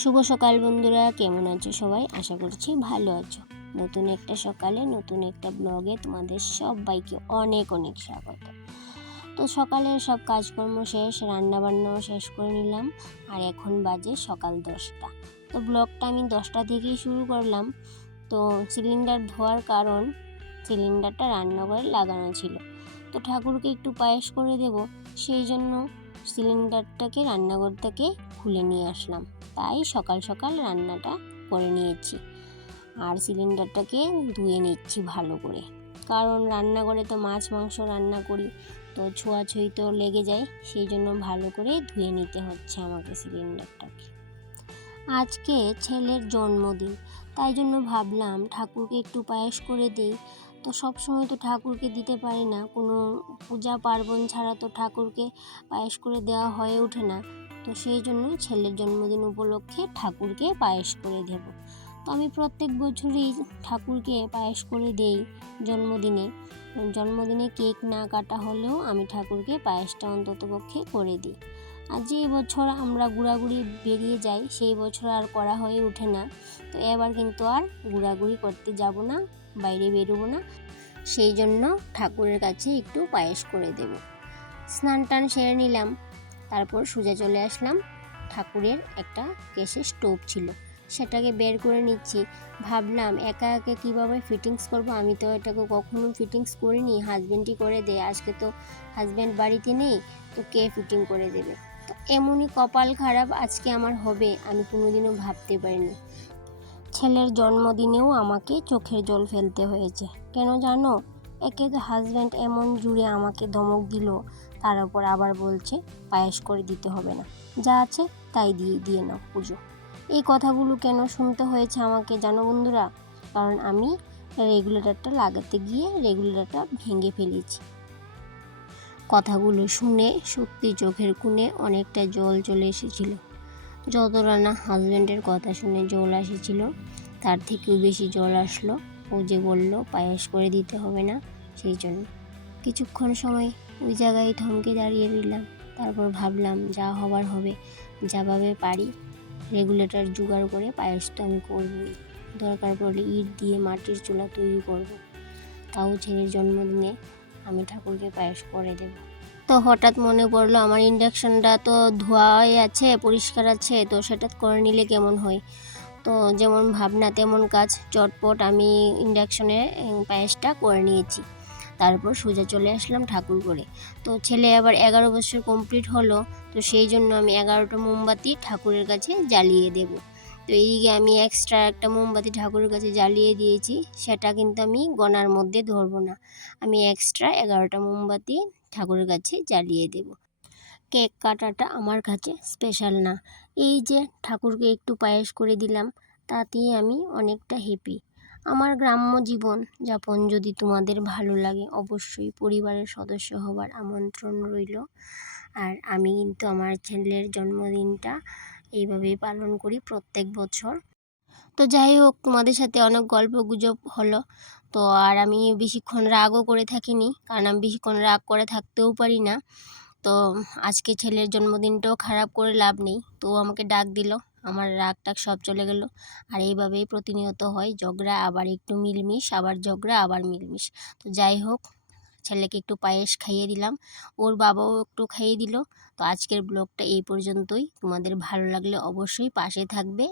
শুভ সকাল বন্ধুরা, কেমন আছো সবাই? আশা করছি ভালো আছো। নতুন একটা সকালে নতুন একটা ব্লগে তোমাদের সবাইকে অনেক অনেক স্বাগত। তো সকালে সব কাজকর্ম শেষ, রান্নাবান্নাও শেষ করে নিলাম। আর এখন বাজে সকাল 10টা। তো ব্লগটা আমি 10টা থেকেই শুরু করলাম। তো সিলিন্ডার ধোয়ার কারণ, সিলিন্ডারটা রান্নাঘরে লাগানো ছিল। তো ঠাকুরকে একটু পায়েস করে দেব, সেই জন্য সিলিন্ডারটাকে রান্নাঘর থেকে খুলে নিয়ে আসলাম। তাই সকাল সকাল রান্নাটা করে নিয়েছি। আর সিলিন্ডারটাকে ধুয়ে নিচ্ছি ভালো করে, কারণ রান্নাঘরে তো মাছ মাংস রান্না করি, তো ছোঁয়াছুঁই তো লেগে যায়, সেই জন্য ভালো করে ধুয়ে নিতে হচ্ছে আমাকে সিলিন্ডারটাকে। আজকে ছেলের জন্মদিন, তাই জন্য ভাবলাম ঠাকুরকে একটু পায়েস করে দেই। তো সব সময় তো ঠাকুরকে দিতে পারি না, কোনো পূজা পার্বণ ছাড়া তো ঠাকুরকে পায়েস করে দেওয়া হয়ে ওঠে না। তো সেই জন্য ছেলের জন্মদিন উপলক্ষে ঠাকুরকে পায়েস করে দেব। তো আমি প্রত্যেক বছরই ঠাকুরকে পায়েস করে দেই জন্মদিনে কেক না কাটা হলেও আমি ঠাকুরকে পায়েসটা অন্ততপক্ষে করে দিই। আর যে বছর আমরা ঘোরাঘুরি বেরিয়ে যাই, সেই বছর আর করা হয়ে ওঠে না। তো এবার কিন্তু আর ঘোরাঘুরি করতে যাব না, বাইরে বেরোবো না, সেই জন্য ঠাকুরের কাছে একটু পায়েস করে দেব। স্নান টান সেরে নিলাম, তারপর সোজা চলে আসলাম। ঠাকুরের একটা গ্যাসের স্টোভ ছিল, সেটাকে বের করে নিচ্ছি। ভাবলাম একা একা কীভাবে ফিটিংস করব, আমি তো এটাকে কখনো ফিটিংস করিনি, হাজব্যান্ডই করে দেয়। আজকে তো হাজব্যান্ড বাড়িতে নেই, তো কে ফিটিং করে দেবে? তো এমনই কপাল খারাপ আজকে আমার হবে, আমি কোনোদিনও ভাবতে পারিনি। ছেলের জন্মদিনেও আমাকে চোখের জল ফেলতে হয়েছে। কেন জানো? একে তো হাজব্যান্ড এমন জুড়ে আমাকে ধমক দিল, তার উপর আবার বলছে পায়েস করে দিতে হবে না, যা আছে তাই দিয়ে নাও পুজো। এই কথাগুলো কেন শুনতে হয়েছে আমাকে জানো বন্ধুরা? কারণ আমি রেগুলেটরটা লাগাতে গিয়ে রেগুলেটরটা ভেঙে ফেলেছি। কথাগুলো শুনে সত্যি চোখের কোণে অনেকটা জল চলে এসেছিল। যতটা না হাজব্যান্ডের কথা শুনে জল এসেছিল, তার থেকেও বেশি জল আসলো ও যে বলল পায়েস করে দিতে হবে না, সেই জন্য। কিছুক্ষণ সময় ওই জায়গায় থমকে দাঁড়িয়ে রইলাম। তারপর ভাবলাম যা হবার হবে, যাভাবে পারি রেগুলেটর জোগাড় করে পায়েস তো আমি করবই। দরকার পড়লে ইট দিয়ে মাটির চুলা তৈরি করব, তাও ছেলের জন্মদিনে আমি ঠাকুরকে পায়েস করে দেব। তো হঠাৎ মনে পড়লো আমার ইন্ডাকশনটা তো ধোয়াই আছে, পরিষ্কার আছে, তো সেটা করে নিলে কেমন হয়। তো যেমন ভাবনা তেমন কাজ, চটপট আমি ইন্ডাকশনে পায়েসটা করে নিয়েছি। তারপর সোজা চলে আসলাম ঠাকুর করে। তো ছেলে আবার 11 বছর কমপ্লিট হলো, তো সেই জন্য আমি 11টা মোমবাতি ঠাকুরের কাছে জ্বালিয়ে দেব। তো এইদিকে আমি এক্সট্রা একটা মোমবাতি ঠাকুরের কাছে জ্বালিয়ে দিয়েছি, সেটা কিন্তু আমি গণার মধ্যে ধরবো না, আমি এক্সট্রা 11টা মোমবাতি ঠাকুরের কাছে জ্বালিয়ে দেব। কেক কাটাটা আমার কাছে স্পেশাল না, এই যে ঠাকুরকে একটু পায়েস করে দিলাম, তাতেই আমি অনেকটা হ্যাপি। আমার গ্রাম্য জীবন যাপন যদি তোমাদের ভালো লাগে, অবশ্যই পরিবারের সদস্য হবার আমন্ত্রণ রইল। আর আমি কিন্তু আমার ছেলের জন্মদিনটা এইভাবেই পালন করি প্রত্যেক বছর। তো যাই হোক, তোমাদের সাথে অনেক গল্প গুজব হলো। তো আর আমি বেশিক্ষণ রাগও করে থাকিনি, কারণ আমি বেশিক্ষণ রাগ করে থাকতেও পারি না। তো আজকে ছেলের জন্মদিনটাও খারাপ করে লাভ নেই, তো আমাকে ডাক দিল, আমার রাগ টাগ সব চলে গেল। আর এইভাবেই প্রতিনিয়ত হয় ঝগড়া, আবার একটু মিলমিশ, আবার ঝগড়া, আবার মিলমিশ। তো যাই হোক, ছেলেকে একটু পায়েস খাইয়ে দিলাম, ওর বাবাও একটু খাইয়ে দিল। তো আজকের ব্লগটা এই পর্যন্তই। তোমাদের ভালো লাগলে অবশ্যই পাশে থাকবে।